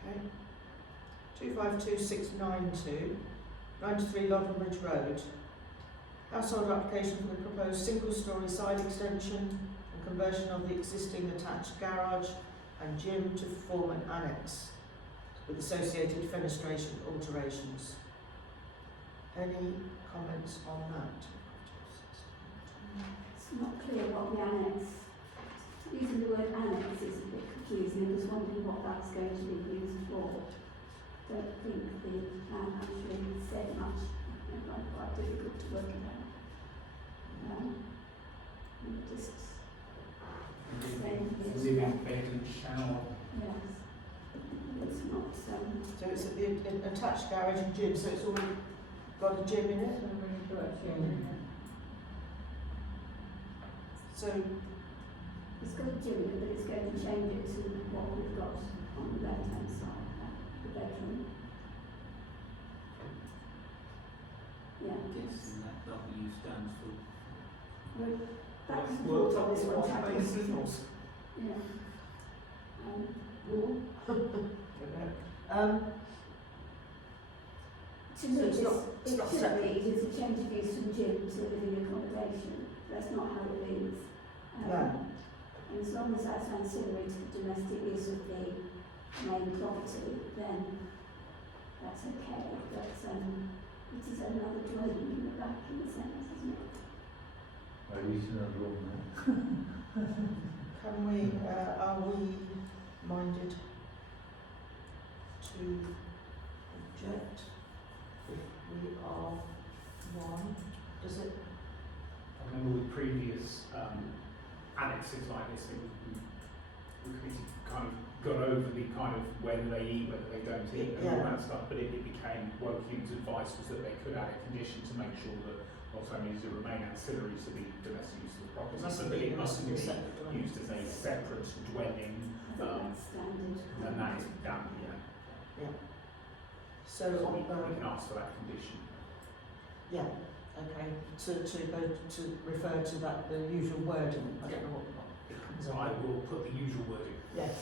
Okay. 252692 93 Lodden Bridge Road. Household application for the proposed single-storey side extension and conversion of the existing attached garage and gym to form an annex with associated fenestration alterations. Any comments on that? It's not clear what the annex, using the word annex is a bit confusing. I was wondering what that's going to be used for. Don't think the plan actually said much. It might be quite difficult to work it out. Just saying yes. Living bed and shower. Yes. It's not So it's at the attached garage and gym, so it's already got a gym in it? So it's got a gym, but it's going to change it to what we've got on the left-hand side, the bedroom. Yeah. Guessing that W stands for. Well, that's Well, what this one what happens. signals? Yeah. Wall. To me, So it's not it should separate. read as a change of use from gym to living accommodation. That's not how it reads. No. And as long as that's ancillary to the domestic use of the main property, then that's okay. But it is another dwelling in the back in a sense, isn't it? Additional room, Can we, are we minded to object if we are one? Does it? I remember with previous annexes like this, we committed got over the kind of whether they eat, whether they don't eat, and all Yeah. that stuff, but it became Woking's advice was that they could add a condition to make sure that not only does it remain ancillary to the domestic use of the property, but that it must be used as a separate dwelling, I think that's standard. and that is done, yeah. So So on we can ask for that condition. yeah, okay, to go to refer to that, the usual wording, I don't know what it comes So I will put the usual wording. Yes.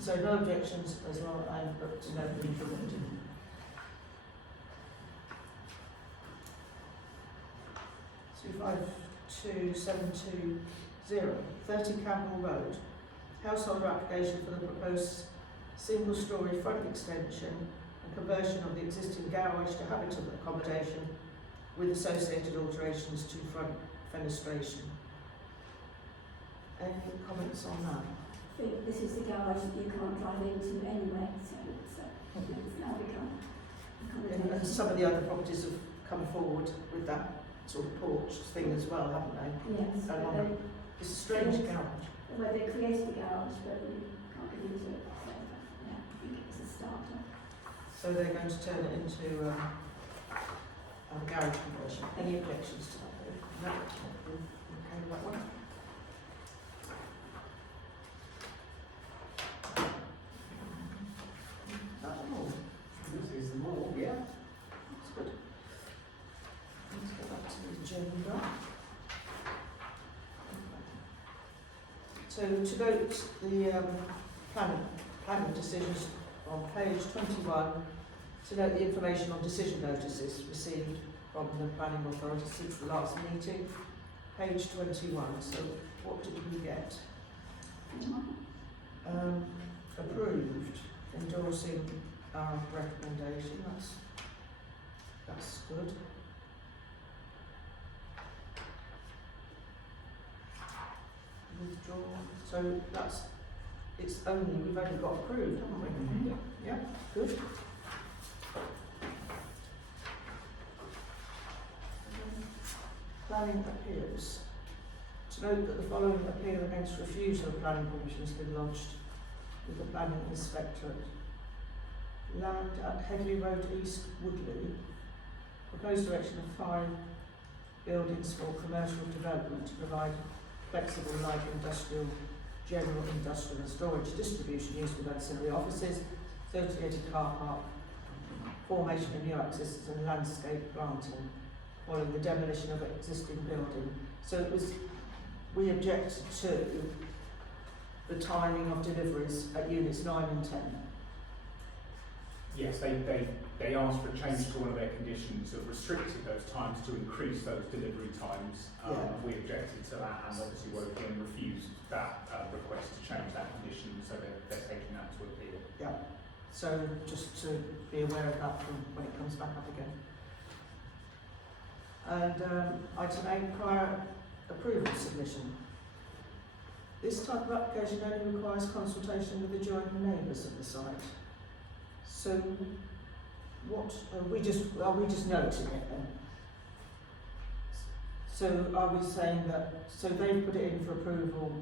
So no objections as well, but to know the usual wording. So 52720, 30 Campbell Road. Householder application for the proposed single-storey front extension and conversion of the existing garage to habitable accommodation with associated alterations to front fenestration. Any comments on that? I think this is the garage that you can't drive into anyway, so it's now become And accommodation. some of the other properties have come forward with that sort of porch thing as well, haven't they? Yes, So but they, it's a strange garage. well, they created the garage, but you can't get into it, so yeah, I think it was a starter. So they're going to turn it into a garage conversion. Any objections to that? No? Okay, with that one. That's all. This is them all, yeah. That's good. Let's go back to the agenda. So to note the planning decisions on page 21, to note the information on decision notices received from the planning authority since the last meeting, page 21. So what did we get? Approved, endorsing our recommendation. That's good. Withdrawn. So we've only got approved, haven't we? Yeah. Yeah, good. Planning appeals. To note that the following appeal against refusal of planning permission has been lodged with the planning inspectorate. Land at Headley Road East, Woodley. Proposed erection of 5 buildings for commercial development to provide flexible light industrial, general industrial and storage distribution use with ancillary offices, associated car park, formation of new accesses and landscape planting, following the demolition of an existing building. So we object to the timing of deliveries at units 9 and 10. Yes, they asked for a change to one of their conditions that restricted those times to increase those delivery times. Yeah. We objected to that, and obviously Woking refused that request to change that condition, so they're taking that to appeal. Yeah. So just to be aware of that from when it comes back up again. And item 8, prior approval submission. This type of application only requires consultation with adjoining neighbours of the site. So, what are we just noting it then? So, are we saying that? So they've put it in for approval,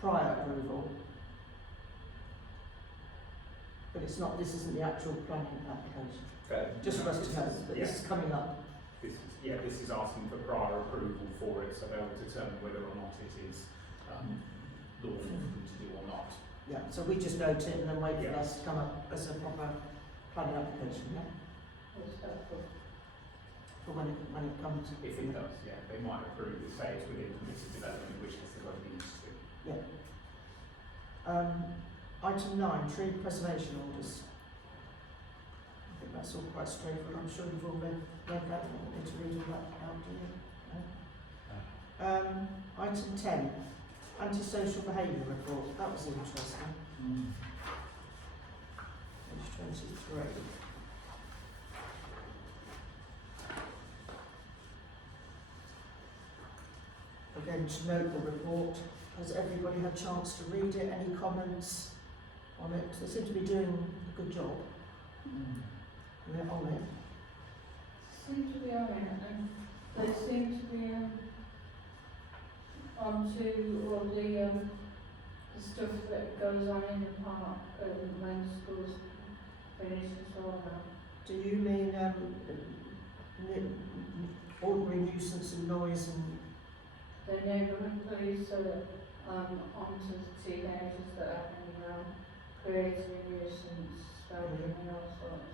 prior approval, but it's not. This isn't the actual planning application. Just for us to know that this is coming up. This is asking for prior approval for it, so they'll determine whether or not it is lawful for them to do or not. Yeah. So we just note it and then wait for Yeah. us to come up as a proper planning application. Yeah. For when it comes. If it does, yeah, they might approve it, say it's within permitted development, in which case they've got to be used to. Yeah. Item 9, tree preservation orders. I think that's all quite straightforward. I'm sure you've all read that. I don't need to read all that out, do you? No? Item 10, antisocial behaviour report. That was interesting. Page 23. Again, to note the report. Has everybody had a chance to read it? Any comments on it? They seem to be doing a good job. And they're on it. Seem to be on it, and they seem to be onto all the the stuff that goes on in the park when schools finish as well now. Do you mean ordinary nuisance and noise and The neighbourhood police are onto the teenagers that are hanging around, creating a nuisance, smoking and all sorts.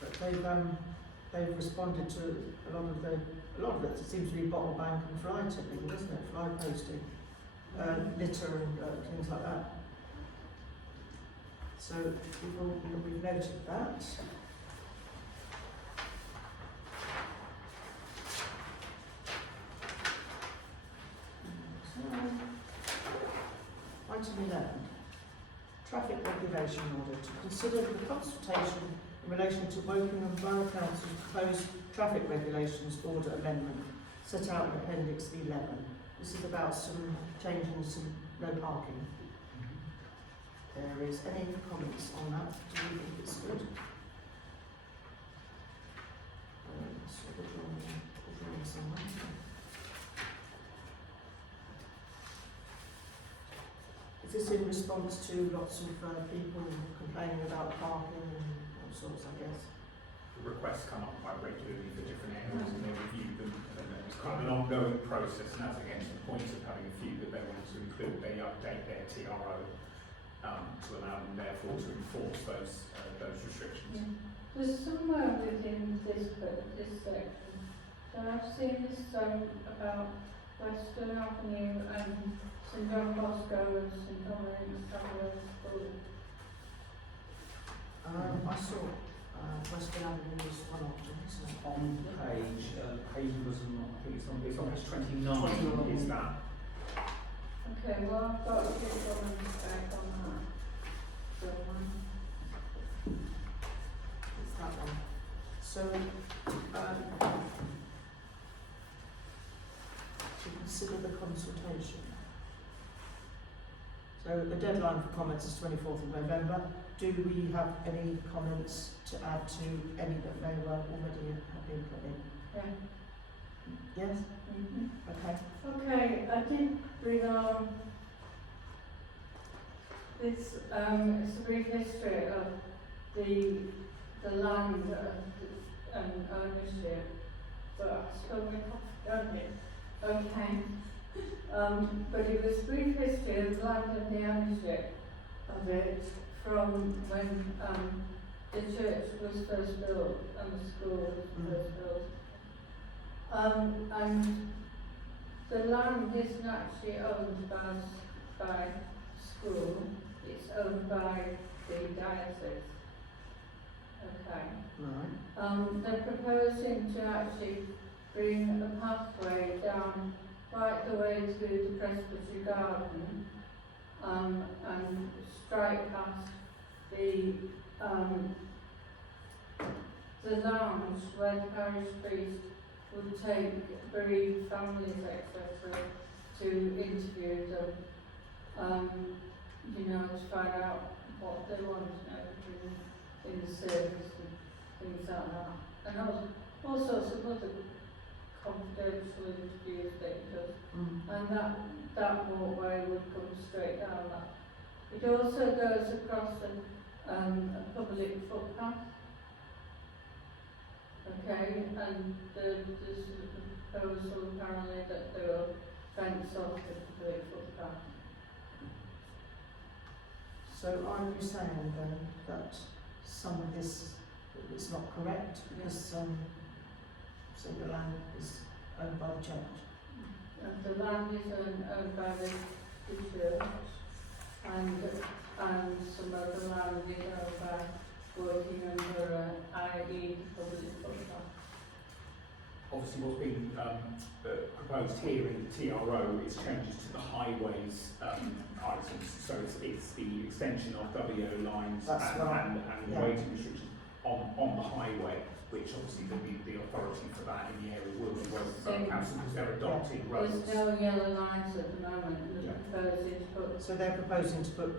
but they've responded to a lot of it seems to be bottle bank and fly tipping, doesn't it? Fly posting, litter and things like that. So we've noted that. Item 11. Traffic regulation order to consider the consultation in relation to Wokingham Borough Council's proposed traffic regulations order amendment set out in Appendix 11. This is about some changing some no parking areas. Any comments on that? Do you think it's good? So the drawing somewhere. Is this in response to lots of people complaining about parking and all sorts, I guess? The requests come up quite regularly for different areas and they review them, and then it's kind of an ongoing process, and that's again the point of having a few that they want to include. They update their TRO to allow them therefore to enforce those restrictions. Yeah. There's somewhere within this section, so I've seen this about Western Avenue and St John Bosco and St Dominic's Tavern School. I saw Western Avenue was one option, isn't it? On page, Hazelbursam, I think it's on page 29, is that? Okay, well I've got a few comments back on that. So, It's that one. So, to consider the consultation. So the deadline for comments is 24th of November. Do we have any comments to add to any that may well already have been put in? yeah. Yes? Mm-hmm. Okay. Okay, I did bring on this, it's a brief history of the land and ownership, but I still haven't done it. Okay. But it was a brief history of the land and the ownership of it from when the church was first built and the school was first built. And the land isn't actually owned by school, it's owned by the diocese. Okay. Right. They're proposing to actually bring a pathway down right the way to the Presbytery Garden, and straight past the lounge where the parish priest would take bereaved families, etc., to interview them, you know, to find out what they want and everything in the service and things like that. And all sorts of other confidential interviews that he does. And that walkway would come straight down that. It also goes across a public footpath. Okay, and there's a proposal apparently that they will fence off the public footpath. So are you saying then that some of this is not correct because so the land is owned by the church? And the land is owned by the church, and some of the land is owned by working under i.e. public footpath. Obviously what's being proposed here in the TRO is changes to the highways items, so it's the extension of WO lines That's and, right. and Yeah. waiting restrictions on the highway, which obviously the authority for that in the area will be Woking Borough Council because they're adopting roads. There's no yellow lines at the moment, and Yeah. they're proposing to put, So they're proposing to put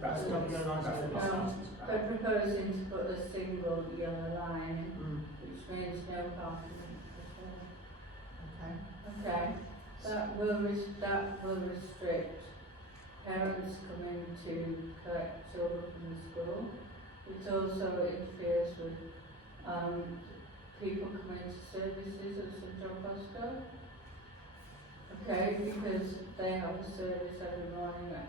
That's WO lines that's over what the I'm sites. they're proposing to put a single yellow line in, Mm. which means no parking. Okay. Okay. That will restrict parents coming to collect children from the school. It also interferes with people coming to services at St John Bosco. Okay, because they have a service every morning at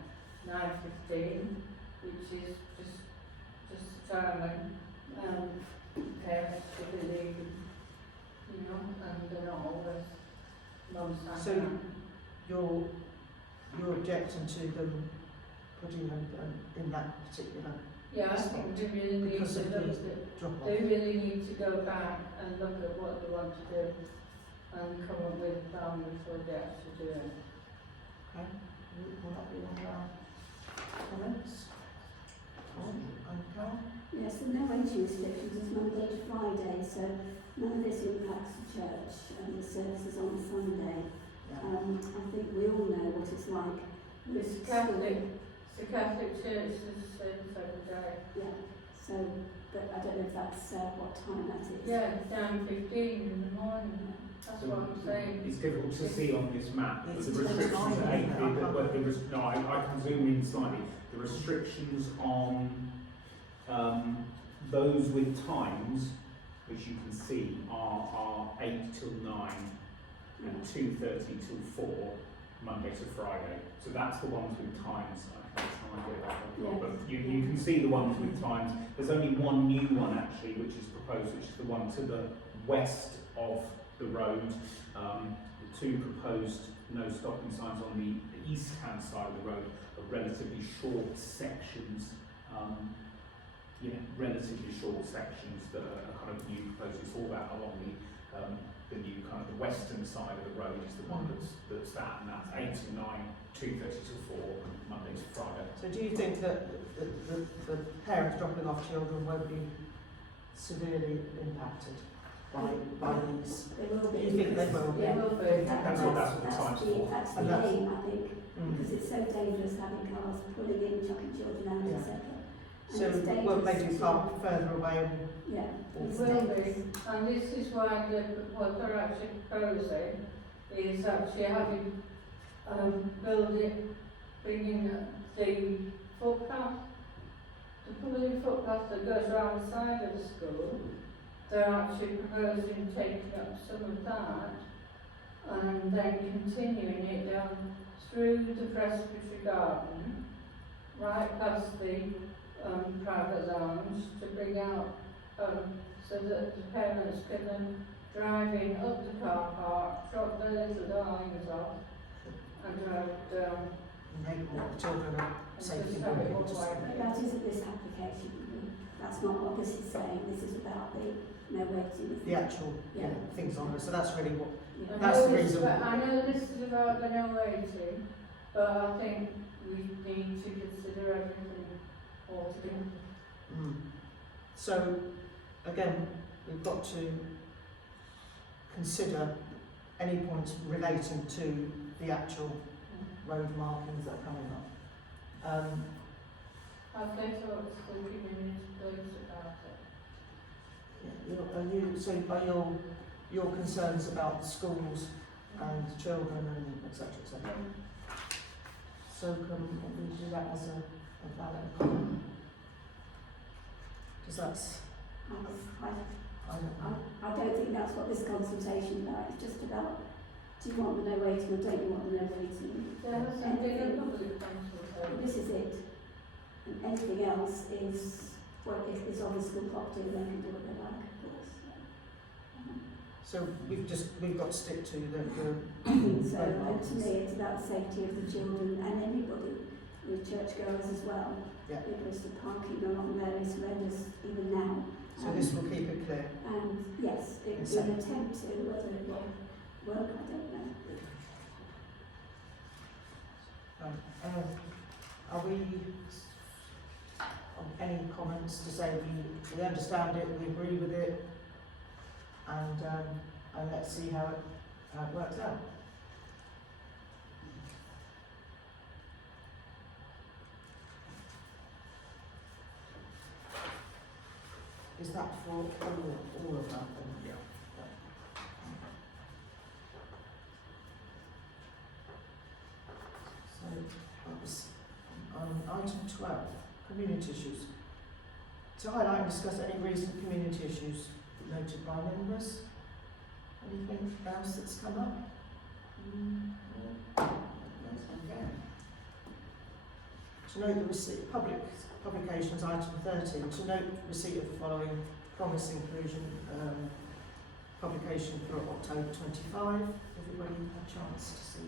9:15, which is just the time when parents should be leaving, you know, and they're not always mums and So nan. you're objecting to them putting them in that particular Yeah, I think they really need because to of look the at, drop off? they really need to go back and look at what they want to do and come up with a plan before they actually do it. Okay, will that be one of our comments? And Carol? Yes, the no waiting restrictions is Monday to Friday, so none of this impacts the church and the services on Sunday. Yeah. I think we all know what it's like with It's school. Catholic, it's the Catholic Church is the service every day. Yeah, so, but I don't know if that's what time that is. Yeah, 9:15 in the morning, that's what I'm saying. It's difficult to see on this map, but It's the restrictions tonight, are 8, isn't it? no, I can zoom in slightly. The restrictions on those with times, which you can see, are 8 till 9 and 2:30 till 4, Monday to Friday. So that's the ones with times. I can't try and get that one, but you can see the ones with times. There's only one new one actually, which is proposed, which is the one to the west of the road. The two proposed no stopping signs on the east-hand side of the road are relatively short sections. Relatively short sections that are kind of new proposed. It's all that along the new kind of the western side of the road is the one that's that, and that's 8 to 9, 2:30 to 4, Monday to Friday. So do you think that the parents dropping off children won't be severely impacted by these? They will be. Do you think they will be? It will be. That's what the time's for. That's the And that's- aim, I think, Mm. because it's so dangerous having cars pulling in, chucking children out, Yeah. etc. So will maybe park further away and Yeah. It it's will dangerous. be, and this is why what they're actually proposing is actually having, bringing the footpath, the public footpath that goes around the side of the school. They're actually proposing taking up some of that and then continuing it down through the Presbytery Garden, right past the private lounge to bring out so that the parents can then drive in up the car park, drop their little darlings off and drive down enable the children are and safely just have it walking all to the way. school? But that isn't this application. That's not what this is saying. This is about the no waiting. The actual Yeah. things on there. So that's really what. Yeah. That's the reason. I know this is about the no waiting, but I think we need to consider everything altogether. Mm. So again, we've got to consider any points relating to the actual road markings that are coming up. Have they talked to the community police about it? Are your concerns about schools and children and etc. etc. So can we do that as a valid comment? Because that's I don't know. I don't think that's what this consultation is about. It's just about, do you want the no waiting or don't you want the no waiting? There hasn't been a public consultation. This is it. And anything else is, well, is on the school property and they can do what they like, of course. So we've got to stick to the I think so, and to me it's about the safety of the children and everybody, the churchgoers as well. Yeah. Because the parking along there is horrendous even now. so this will keep it clear. And yes, it was an attempt to, whether it will work, I don't know. Are we any comments to say we understand it, we agree with it, and let's see how it works out. Is that for all of that then? Yeah. that was on item 12, community issues. To highlight and discuss any recent community issues noted by members. Anything else that's come up? No? Okay. To note the receipt, publications, item 13, to note receipt of the following promise inclusion publication for October 25. Everybody had a chance to see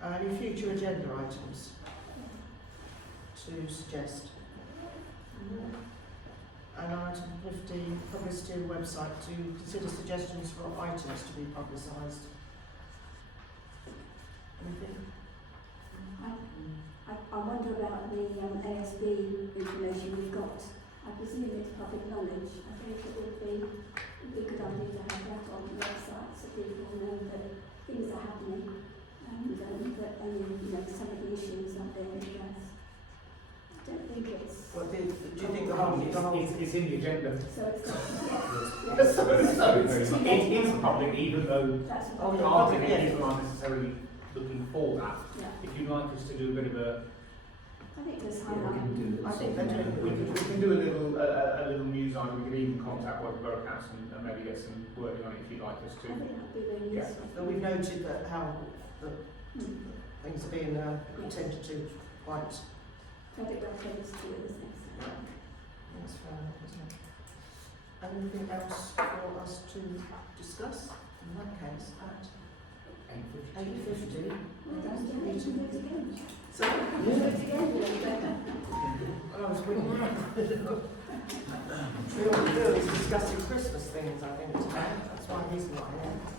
that. Any future agenda items to suggest? And item 15, publicity of website to consider suggestions for items to be publicised. Anything? I wonder about the ASB information we've got. I presume it's public knowledge. I think it would be a good idea to have that on the website so people know that things are happening and that some of the issues are being addressed. I don't think it's... Well, do you think the whole... It's in the agenda. So it's It is public, even though that's Oh, the yeah, article public, yeah. people aren't necessarily looking for that. yeah. If you'd like us to do a bit of a, I think there's Yeah, we highlight. can do I think they're doing we can do a little news item. We could even contact West Borough Council and maybe get some wording on it if you'd like us I to. think that'd be really Yeah. useful. So we've noted that how the Hmm. things are being attended to quite... Credit where credit's due, isn't it? So, That's fair enough, isn't it? Anything else for us to discuss? In that case, at 8:50. well done, yeah, we can do it again. So, Do it again. I was really we all we do is discussing Christmas things, I think, today. That's why he's not here.